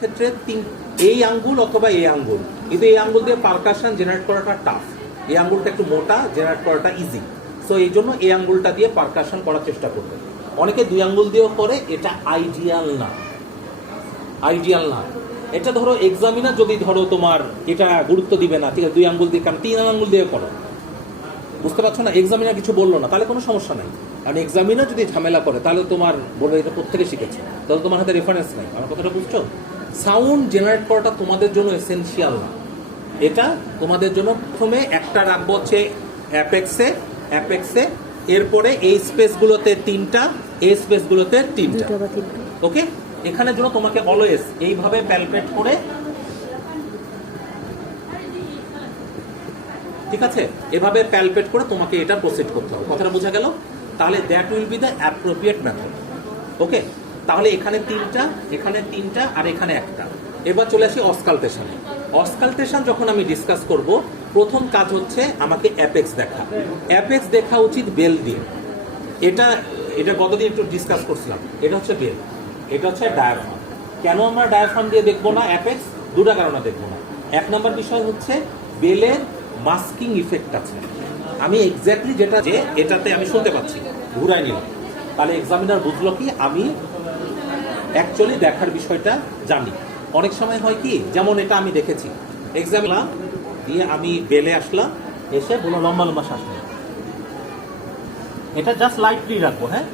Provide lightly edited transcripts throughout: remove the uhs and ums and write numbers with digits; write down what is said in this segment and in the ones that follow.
ক্ষেত্রে এই আঙ্গুল অথবা এই আঙ্গুল, কিন্তু এই আঙ্গুল দিয়ে পারকাশন জেনারেট করাটা টাফ, এই আঙ্গুলটা একটু মোটা, জেনারেট করাটা ইজি। সো এই জন্য এই আঙ্গুলটা দিয়ে পারকাশন করার চেষ্টা করবে। অনেকে দুই আঙ্গুল দিয়েও করে, এটা আইডিয়াল না, আইডিয়াল না। এটা ধরো এক্সামিনার যদি ধরো তোমার এটা গুরুত্ব দিবে না, ঠিক আছে, দুই আঙ্গুল দিয়ে, কারণ তিন আঙ্গুল দিয়ে করো, বুঝতে পারছো না, এক্সামিনার কিছু বললো না, তাহলে কোনো সমস্যা নাই। কারণ এক্সামিনার যদি ঝামেলা করে তাহলে তোমার বলবে এটা প্রত্যেকে শিখেছে, তাহলে তোমার হাতে রেফারেন্স নাই। আমার কথাটা বুঝছো? সাউন্ড জেনারেট করাটা তোমাদের জন্য এসেনশিয়াল না, এটা তোমাদের জন্য প্রথমে একটা রাখবো হচ্ছে অ্যাপেক্সে, এরপরে এই স্পেসগুলোতে তিনটা, এই স্পেসগুলোতে তিনটা। ওকে, এখানের জন্য তোমাকে অলওয়েজ এইভাবে প্যালপেট করে, ঠিক আছে, এভাবে প্যালপেট করে তোমাকে এটা প্রসিড করতে হবে। কথাটা বোঝা গেল? তাহলে that will be the appropriate method. Okay, তাহলে এখানে তিনটা আর এখানে একটা। এবার চলে আসি অসকালটেশনে। অসকালটেশন যখন আমি ডিসকাস করব, প্রথম কাজ হচ্ছে আমাকে অ্যাপেক্স দেখা। অ্যাপেক্স দেখা উচিত বেল দিয়ে। এটা গতদিন একটু ডিসকাস করছিলাম। এটা হচ্ছে বেল, এটা হচ্ছে ডায়াফ্রাম। কেন আমরা ডায়াফ্রাম দিয়ে দেখবো না অ্যাপেক্স? দুটা কারণে দেখবো না। এক নম্বর বিষয় হচ্ছে বেলের মাস্কিং ইফেক্ট আছে। আমি এক্স্যাক্টলি যেটা যে এটাতে আমি শুনতে পাচ্ছি, ঘুরাই নিলাম, তাহলে এক্সামিনার বুঝলো কি আমি অ্যাকচুয়ালি দেখার বিষয়টা জানি। অনেক সময় হয় কি, যেমন এটা আমি দেখেছি, এক্সামিনার দিয়ে আমি বেলে আসলাম, এসে বলো লম্বা লম্বা শ্বাস নেই, এটা জাস্ট লাইটলি রাখবো, হ্যাঁ,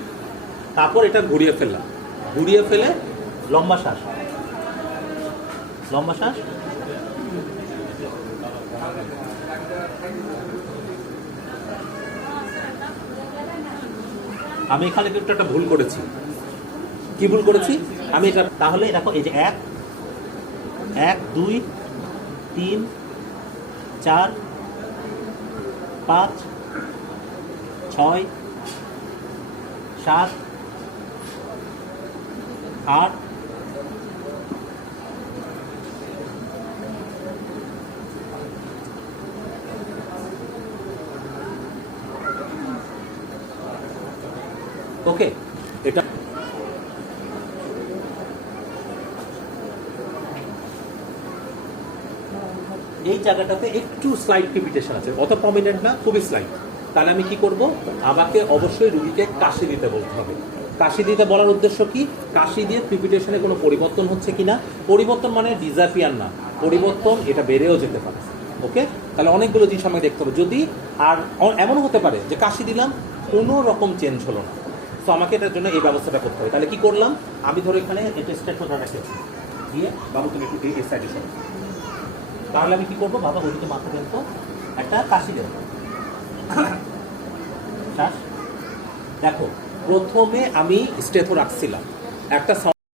তারপর এটা ঘুরিয়ে ফেলে লম্বা শ্বাস, আমি এখানে কিন্তু একটা ভুল করেছি। কি ভুল করেছি আমি? এটা তাহলে দেখো, এই যে 1 2 3 4 5 6 7 8 ওকে, এটা এই জায়গাটাতে একটু স্লাইড ক্রিপিটেশন আছে, অত প্রমিনেন্ট না, খুবই স্লাইড। তাহলে আমি কি করব? আমাকে অবশ্যই রুগীকে কাশি দিতে বলতে হবে। কাশি দিতে বলার উদ্দেশ্য কি? কাশি দিয়ে ক্রিপিটেশনে কোনো পরিবর্তন হচ্ছে কিনা। পরিবর্তন মানে ডিজাপিয়ার না, পরিবর্তন, এটা বেড়েও যেতে পারে। ওকে, তাহলে অনেকগুলো জিনিস আমাকে দেখতে হবে। যদি আর এমনও হতে পারে যে কাশি দিলাম, কোনো রকম চেঞ্জ হলো না, তো আমাকে এটার জন্য এই ব্যবস্থাটা করতে হবে। তাহলে কি করলাম? আমি ধরো এখানে এটা স্টেথোটা রেখেছি, দিয়ে বাবু তুমি একটু এই সাইডে সরো। তাহলে আমি কি করবো? বাবা ওদিকে মাথা দেন তো, একটা কাশি দেব, শ্বাস। দেখো, প্রথমে আমি স্টেথো রাখছিলাম, একটা